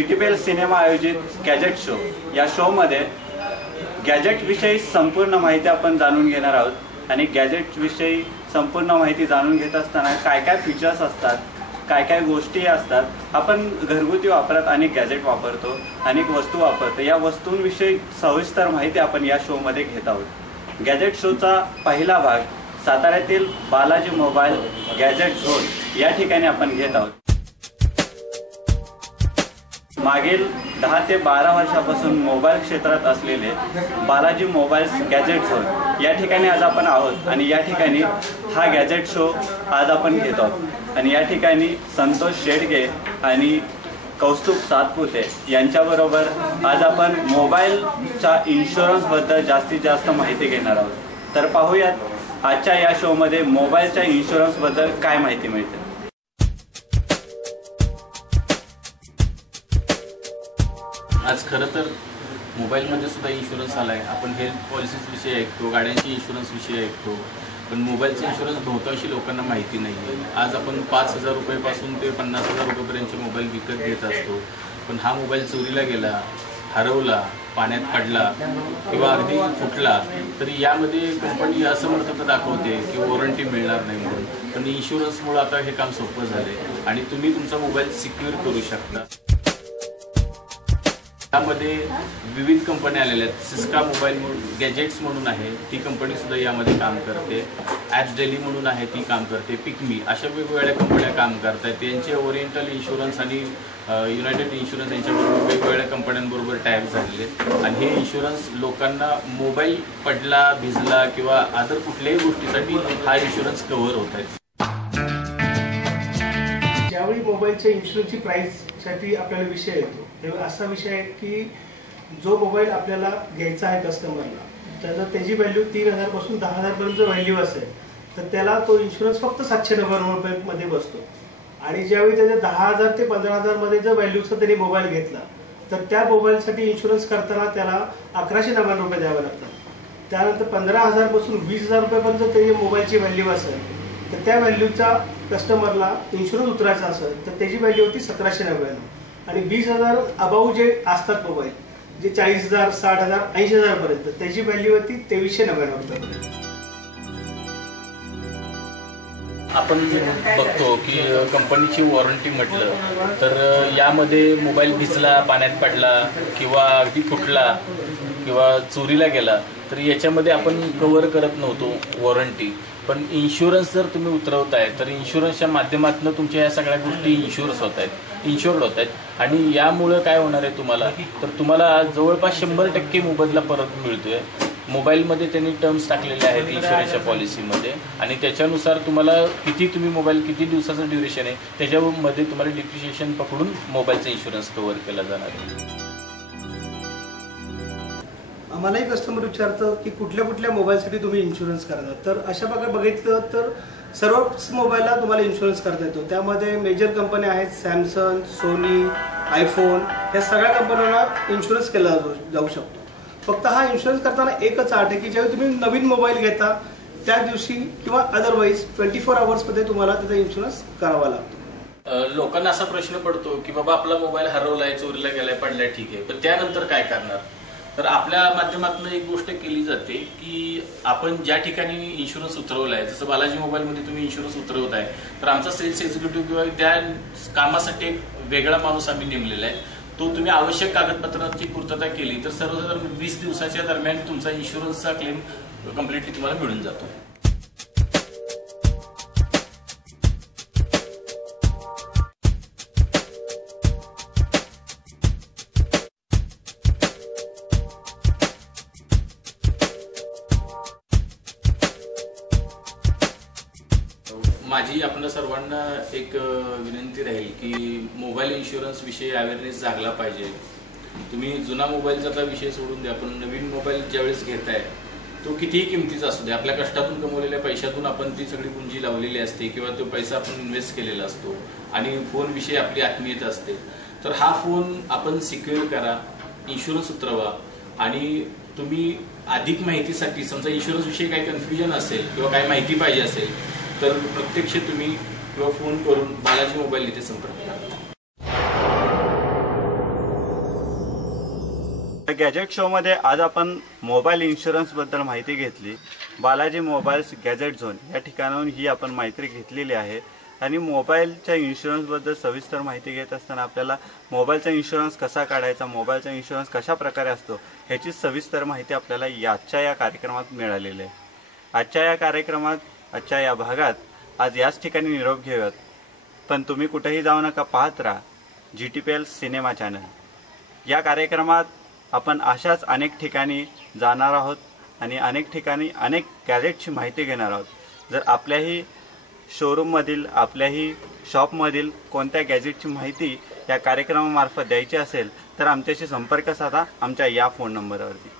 GTPL cinema आयोजित gadget show या शोमध्ये गॅजेट विषयी संपूर्ण माहिती आपण जाणून घेणार आहोत आणि गॅजेट विषयी संपूर्ण माहिती जाणून घेत असताना काय काय फीचर्स असतात, काय काय गोष्टी असतात, आपण घरगुती वापरात अनेक गॅजेट वापरतो, अनेक वस्तू वापरतो, या वस्तूंविषयी सविस्तर माहिती आपण या शोमध्ये घेत आहोत। गॅजेट शोचा पहिला भाग साताऱ्यातील बालाजी मोबाईल गॅजेट झोन या ठिकाणी आपण घेत आहोत। मागील 10 ते 12 वर्षापासून मोबाईल क्षेत्रात असलेले बालाजी मोबाईल गॅजेट झोन या ठिकाणी आज आपण आहोत आणि या ठिकाणी हा गॅजेट शो आज आपण घेत आहोत आणि या ठिकाणी संतोष शेडगे आणि कौस्तुभ सातपुते यांच्याबरोबर आज आपण मोबाईलच्या इन्शुरन्सबद्दल जास्तीत जास्त माहिती घेणार आहोत। तर पाहूयात आजच्या या शोमध्ये मोबाईलच्या इन्शुरन्सबद्दल काय माहिती मिळते। आज खरं तर मोबाईलमध्ये सुद्धा इन्शुरन्स आला आहे। आपण हेल्थ पॉलिसीज विषयी ऐकतो, गाड्यांची इन्शुरन्स विषयी ऐकतो, पण मोबाईलचे इन्शुरन्स बहुतांशी लोकांना माहिती नाही आहे। आज आपण 5,000 रुपयापासून ते 50,000 रुपयेपर्यंतचे मोबाईल विकत घेत असतो, पण हा मोबाईल चोरीला गेला, हरवला, पाण्यात पडला किंवा अगदी फुटला तरी यामध्ये कंपनी असमर्थता दाखवते की वॉरंटी मिळणार नाही म्हणून, पण इन्शुरन्समुळे आता हे काम सोपं झाले आणि तुम्ही तुमचा मोबाईल सिक्युअर करू शकता। यामध्ये विविध कंपन्या आलेल्या आहेत। सिस्का मोबाईल गॅजेट्स म्हणून आहे, ती कंपनी सुद्धा यामध्ये काम करते। ॲप्स डेली म्हणून आहे, ती काम करते। पिकमी अशा वेगवेगळ्या कंपन्या काम करतात। यांचे ओरिएंटल इन्शुरन्स आणि युनायटेड इन्शुरन्स यांच्याबरोबर वेगवेगळ्या कंपन्यांबरोबर टायअप झालेले आणि हे इन्शुरन्स लोकांना मोबाईल पडला, भिजला किंवा अदर कुठल्याही गोष्टीसाठी हा इन्शुरन्स कव्हर होत आहे। ज्यावेळी मोबाईलच्या इन्शुरन्सची प्राईससाठी आपल्याला विषय येतो तेव्हा असा विषय आहे की जो मोबाईल आपल्याला घ्यायचा आहे कस्टमरला, त्याची व्हॅल्यू 3,000 पासून 10,000 पर्यंत व्हॅल्यू असेल तर त्याला तो इन्शुरन्स फक्त 799 रुपयामध्ये बसतो आणि ज्यावेळी त्याच्या 10,000 ते 15,000 मध्ये जर व्हॅल्यूचा त्यांनी मोबाईल घेतला तर त्या मोबाईलसाठी इन्शुरन्स करताना त्याला 1,199 रुपये द्यावे लागतात। त्यानंतर 15,000 पासून 20,000 रुपयापर्यंत त्याची मोबाईलची व्हॅल्यू असेल तर त्या व्हॅल्यूचा कस्टमरला इन्शुरन्स उतरायचा असेल तर त्याची व्हॅल्यू होती 1,799 आणि 20,000 अबाव जे असतात मोबाईल जे 40,000, 60,000, 80,000 पर्यंत त्याची व्हॅल्यू होती 2,399 रुपये। आपण बघतो की कंपनीची वॉरंटी म्हटलं तर यामध्ये मोबाईल भिजला, पाण्यात पडला किंवा अगदी फुटला किंवा चोरीला गेला तर याच्यामध्ये आपण कव्हर करत नव्हतो वॉरंटी, पण इन्शुरन्स जर तुम्ही उतरवताय तर इन्शुरन्सच्या माध्यमातून तुमच्या या सगळ्या गोष्टी इन्शुरन्स होत आहेत आणि यामुळं काय होणार आहे तुम्हाला तर तुम्हाला जवळपास 100% मोबदला परत मिळतोय। मोबाईलमध्ये त्यांनी टर्म्स टाकलेले आहेत इन्शुरन्सच्या पॉलिसीमध्ये आणि त्याच्यानुसार तुम्हाला तुम्ही मोबाईल किती दिवसाचं ड्युरेशन आहे त्याच्यामध्ये तुम्हाला डिप्रिशिएशन पकडून मोबाईलचा इन्शुरन्स कव्हर केला जाणार आहे। आम्हालाही कस्टमर विचारतं की कुठल्या कुठल्या मोबाईलसाठी तुम्ही इन्शुरन्स करता, तर अशा प्रकारे बघितलं तर सर्वच मोबाईलला तुम्हाला इन्शुरन्स करता येतो। त्यामध्ये मेजर कंपन्या आहेत सॅमसंग, सोनी, आयफोन, या सगळ्या कंपन्यांना इन्शुरन्स केला जाऊ शकतो। फक्त हा इन्शुरन्स करताना एकच अट आहे की ज्यावेळी तुम्ही नवीन मोबाईल घेता त्या दिवशी किंवा अदरवाईज 24 आवर्समध्ये तुम्हाला त्याचा इन्शुरन्स करावा लागतो। लोकांना असा प्रश्न पडतो की बाबा आपला मोबाईल हरवलाय, चोरीला गेलाय, पडलाय, ठीक आहे, पण त्यानंतर काय करणार? तर आपल्या माध्यमातून एक गोष्ट केली जाते की आपण ज्या ठिकाणी इन्शुरन्स उतरवलाय, जसं बालाजी मोबाईलमध्ये तुम्ही इन्शुरन्स उतरवताय तर आमचा सेल्स एक्झिक्युटिव्ह किंवा त्या कामासाठी एक वेगळा माणूस आम्ही नेमलेला आहे, तो तुम्ही आवश्यक कागदपत्रांची पूर्तता केली तर सर्वसाधारण 20 दिवसाच्या दरम्यान तुमचा इन्शुरन्सचा क्लेम कम्प्लिटली तुम्हाला मिळून जातो। माझी आपल्या सर्वांना एक विनंती राहील की मोबाईल इन्शुरन्स विषयी अवेअरनेस जागला पाहिजे। तुम्ही जुना मोबाईलचा आता विषय सोडून द्या, पण नवीन मोबाईल ज्यावेळेस घेताय तो कितीही किमतीचा असू दे, आपल्या कष्टातून कमवलेल्या पैशातून आपण ती सगळी पुंजी लावलेली असते किंवा तो पैसा आपण इन्व्हेस्ट केलेला असतो आणि फोन विषयी आपली आत्मीयता असते, तर हा फोन आपण सिक्युअर करा, इन्शुरन्स उतरवा आणि तुम्ही अधिक माहितीसाठी समजा इन्शुरन्स विषयी काही कन्फ्युजन असेल किंवा काही माहिती पाहिजे असेल तर प्रत्यक्ष तुम्ही किंवा फोन करून बालाजी मोबाईल इथे संपर्क करा। गॅजेट शोमध्ये आज आपण मोबाईल इन्शुरन्सबद्दल माहिती घेतली. बालाजी मोबाईल्स गॅजेट झोन या ठिकाणाहून ही आपण माहिती घेतलेली आहे. आणि मोबाईलच्या इन्शुरन्सबद्दल सविस्तर माहिती घेत असताना आपल्याला मोबाईलचा इन्शुरन्स कसा काढायचा, मोबाईलचा इन्शुरन्स कशा प्रकारे असतो ह्याची सविस्तर माहिती आपल्याला आजच्या या कार्यक्रमात मिळालेली आहे. आजच्या या कार्यक्रमात, आजच्या या भागात आज याच ठिकाणी निरोप घेऊयात. पण तुम्ही कुठेही जाऊ नका, पाहत राहा GTPL सिनेमा चॅनल. या कार्यक्रमात आपण अशाच अनेक ठिकाणी जाणार आहोत आणि अनेक ठिकाणी अनेक गॅजेटची माहिती घेणार आहोत. जर आपल्याही शोरूममधील, आपल्याही शॉपमधील कोणत्या गॅजेटची माहिती या कार्यक्रमामार्फत द्यायची असेल तर आमच्याशी संपर्क साधा आमच्या या फोन नंबरवरती.